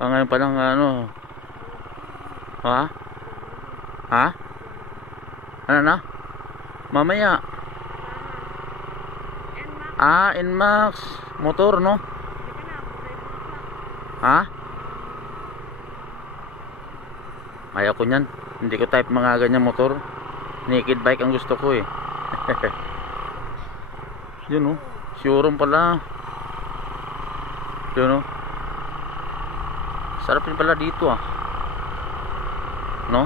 Ngayon pa lang ano. Ha? Ha? Ano na? Mamaya. NMAX. Motor, no? Ha? Ayaw ko nyan. Hindi ko type mga ganyan motor. Naked bike ang gusto ko eh. Yun, oh. Showroom pala. Yun, oh. Sarap din pala dito, ah. No?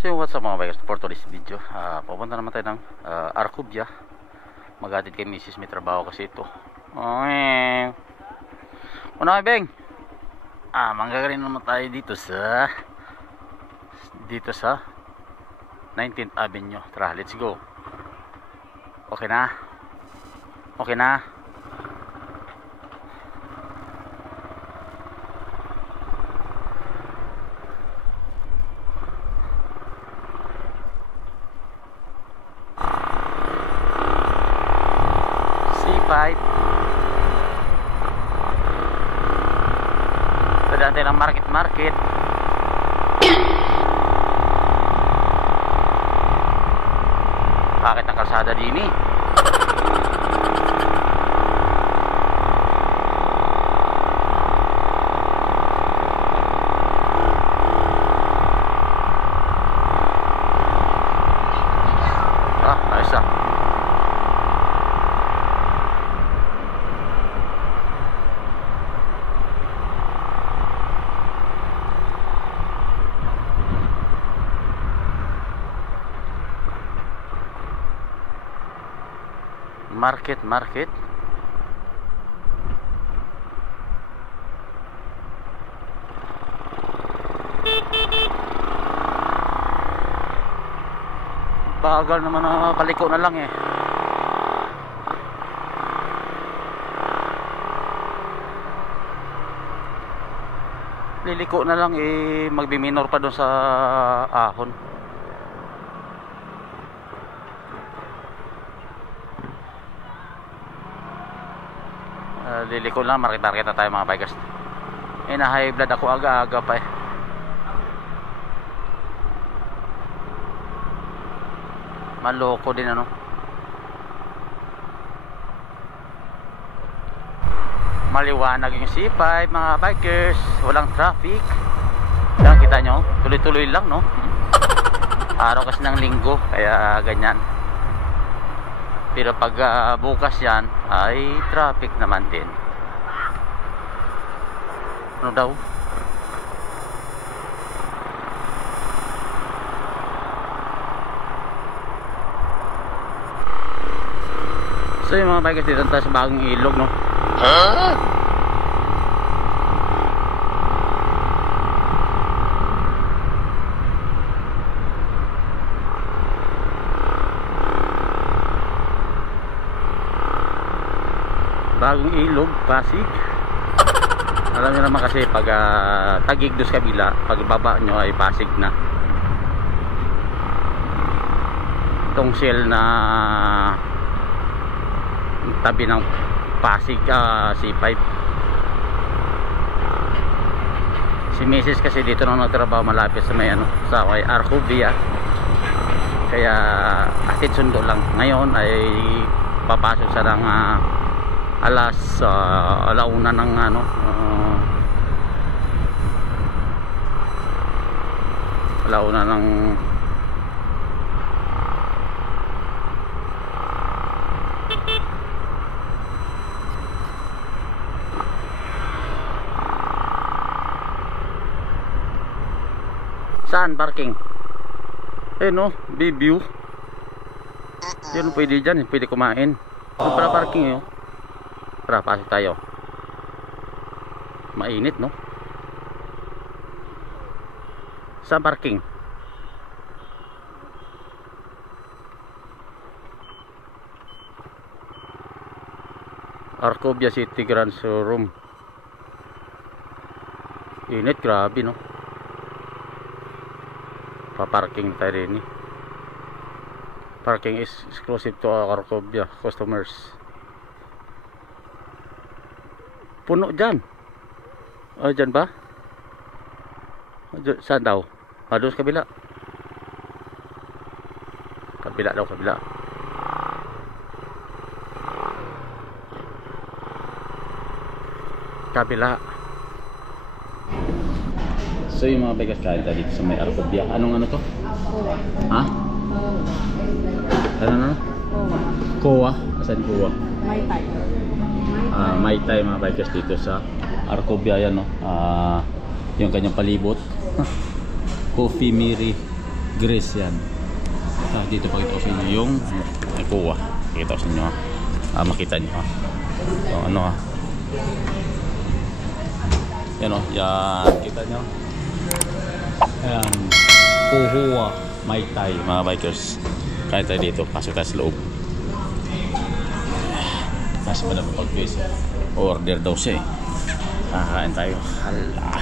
So what's up mga bikers, for today's video pupunta naman tayo ng Arcubia. Maghatid kay Mrs. may trabaho kasi ito. Una kay Beng. Manggagaling naman tayo dito sa 19th Avenue. Tara, let's go. Okay na? Okay na? Dadaan tayo ng market. Bakit ang kalsada din eh? Ayos ah. Market. Bagal naman na paliko na lang eh. Liliko na lang eh, magbiminor pa doon sa ahon. Liliko lang, market na tayo mga bikers. Na-high blood ako aga-aga pa eh. Maloko din ano. Maliwanag yung C5 mga bikers, walang traffic. Yan, kita nyo, tuloy-tuloy lang no. Araw kasi ng linggo, kaya ganyan. Pero pag bukas yan ay traffic naman din. Ano daw? So yung mga bikers dito tayo sa bagong ilog no. Bagong ilog, Pasig. Alam niyo naman kasi pag Taguig doon sa kabila, pag baba nyo ay Pasig na. Itong shell na tabi ng Pasig C5. Si Mrs. kasi dito nung nagtrabaho malapit sa may sa may Arcubia. Kaya atid sundo lang. Ngayon ay papasok sa ng alauna ng alauna ng saan parking? No, B-view. Yun pwede dyan, pwede kumain. Ito pala parking yun. Tara, pasok tayo. Mainit no? Saan parking? Arcubia City Grand Showroom. Init, grabe no? pa-parking tayo rin eh. Parking is exclusive to Arcobia customers. Puno dyan. O dyan ba? Saan daw? Doon sa kabila. Kabila daw, kabila. Kabila. So yung mga bigas kain tayo dito sa may Arcobia. Anong ano to? Ha? Ano? Kowa? Asan Kowa? Mai Tai. Mai Tai mga bikers dito sa Arcobia yan, no? Yung kanyang palibot. Coffee Miri Grace yan. Dito pakita ko sa inyo yung Kowa. Pakita ko sa inyo, makita nyo, ha? So, ano, ha? Yan, o. Yan. Kita nyo. Ayan. Kowa Mai Tai mga bikers. Kaya tayo dito, pasok tayo sa loob. Kasi pa naman pag-face. Order daw siya eh. Kakain tayo. Hala.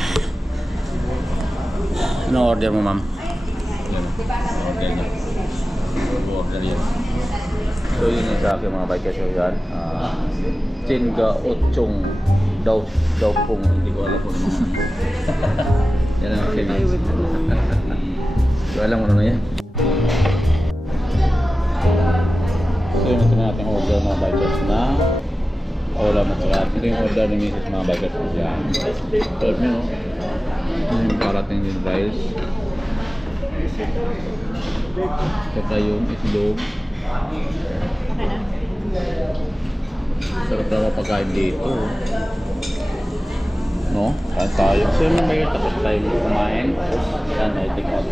Ano order mo, ma'am? Yan. Order niya. Order yan. So yun yung sa akin mga bikers. So yan. Chinga Ochong daw pong. Hindi ko alam kung ano. Yan ang Chinese. So alam mo na yan. So yun ito natin order mga bikers na ulam at saka ito yung order ni Mrs. mga bikers ko dyan. So yun, no? Yung parating yung rice, saka yung itlog. Sarap na mapagkain dito, no? Kaya tayo so yun may tapos tayo kumain. Yan, I take out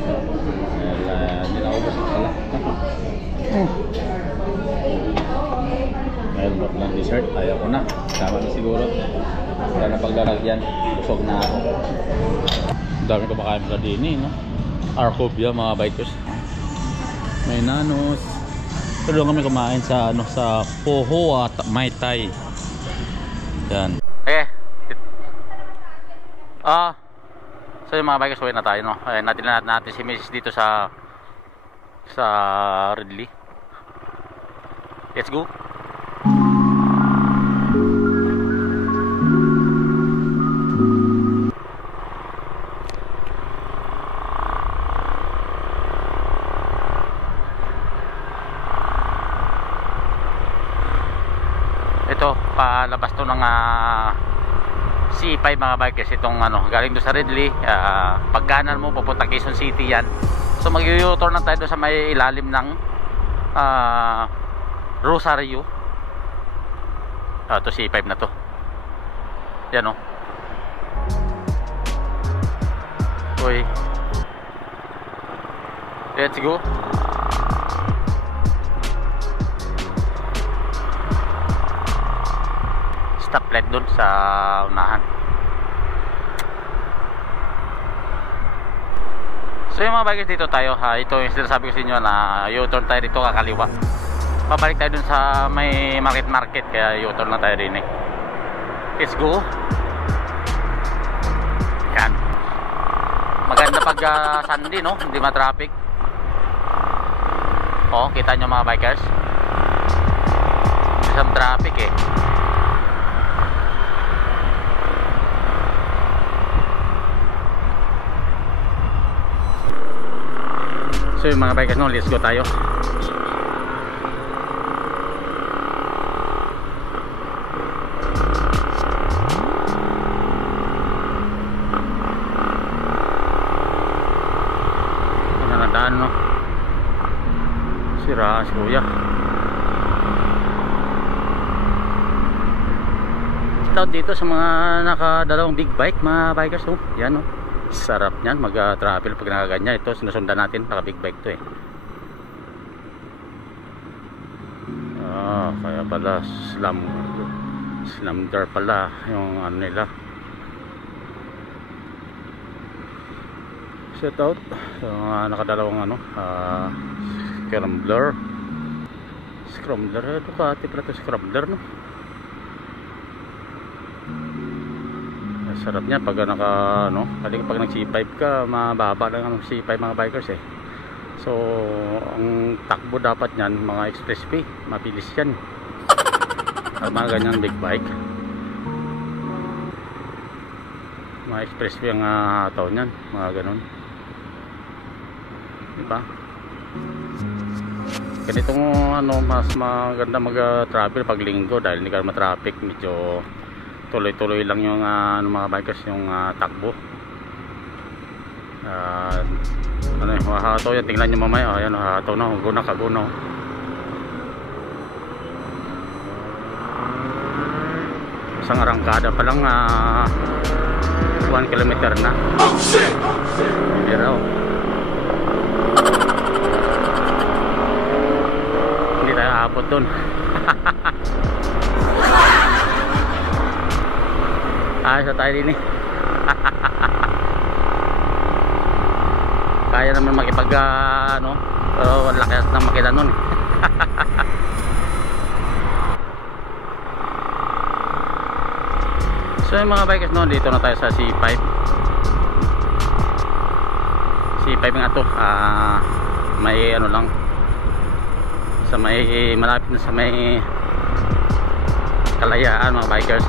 hindi na ubos pala. Mayroon pa lang dessert, ayaw ko na. Tama na siguro. Wala na paglalagyan. Busog na ako. Dami ko makain pala din eh, no? Arcobia mga bikers. May nanos. Pero doon kami kumain sa ano, sa Poho at Mai Tai. Yan. Okay. So yung mga bikers, uwi na tayo, no? Natin natin si Mrs. dito sa Ridley. Let's go. Ito, palabas to ng C5 mga bikers. Itong ano, galing doon sa Ridley. Pagkanan mo, pupunta Quezon City yan. So mag-u-turn na tayo doon sa may ilalim ng Rosario. Ito C5 na to. Yan, o. Uy. Let's go. Stoplight doon sa unahan. So yung mga bikers, dito tayo, ito yung sinasabi ko sa inyo na U-turn tayo dito kakaliwa. Pabalik tayo dun sa may market kaya U-turn na tayo rin eh. Let's go. Yan. Maganda pag Sunday, no? Hindi ma-traffic. Oh, kita nyo mga bikers, isang traffic eh. So yung mga bikers, no, let's go tayo. Nanadaan, no? Sira si kuya. Shout dito sa mga nakadalawang big bike mga bikers, no? Yan, no? Sarap niyan mag-travel pag nakaganyan. Ito sinusundan natin, naka big bike to eh. Kaya pala slamder pala yung ano nila. Shout out sa mga nakadalawang ano, scrambler. Ducati pala to, scrambler, no? Sarap niya pag naka ano, pag nag C5 ka, mababa lang ang C5 mga bikers eh. So ang takbo dapat niyan mga expressway, mabilis yan. At mga ganyan big bike, mga expressway ang hataw niyan, mga ganun, diba? Ganitong ano, mas maganda mag-travel pag linggo dahil hindi ka ma-traffic, medyo tuloy-tuloy lang yung ano, mga bikers yung takbo. Ano yung hataw yan, tingnan nyo mamaya, ayan, hataw na, kagunaw. Isang arangkada pa lang 1 kilometer na. Pero hindi tayo aabot dun. Ayos na tayo din eh. Kaya naman makipag ano, pero wala kaya na makita nun. So yung mga bikers no, dito na tayo sa C5. C5 nga to, may ano lang, sa may malapit na sa may Kalayaan mga bikers.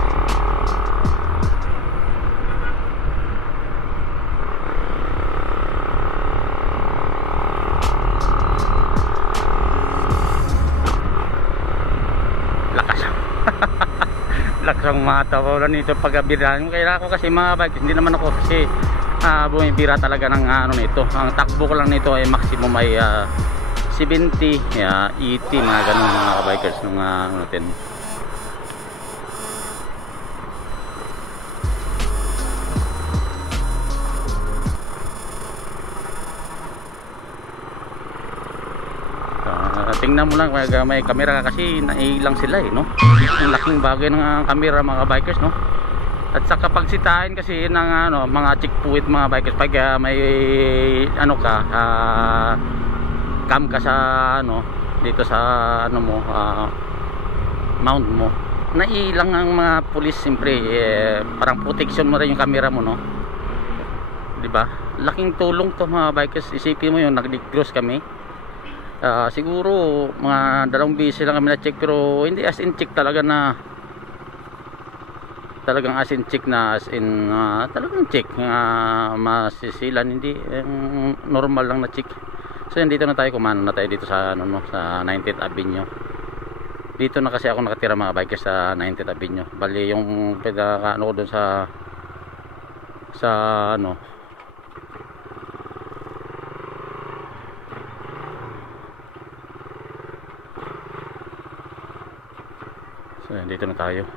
Lakas ang matawalan nito pag-abirahan. Kaya ako kasi mga bike, hindi naman ako kasi bumibira talaga ng ano nito. Ang takbo ko lang nito ay maximum ay 70, 80, mga ganun mga bikers nung natin. Tingnan mo lang, may camera kasi nailang sila eh, no? Ang laking bagay ng camera mga bikers, no? At sa kapagsitahin kasi ng ano, mga checkpoint mga bikers, pag may ano ka, cam ka sa ano, dito sa ano mo, mount mo, nailang ang mga pulis siyempre, parang protection mo rin yung camera mo, no? Diba? Laking tulong to mga bikers. Isipin mo yun, nag-cross kami. Siguro mga 2 beses lang kami na check, pero hindi as in check talaga na talagang as in check na as in talagang check masisilan, hindi normal lang na check. So dito na tayo, kumano na tayo dito sa ano, no, sa 19th Avenue. Dito na kasi ako nakatira mga bikers sa 19th Avenue. Bali yung ano ko doon sa ano, so dito na tayo.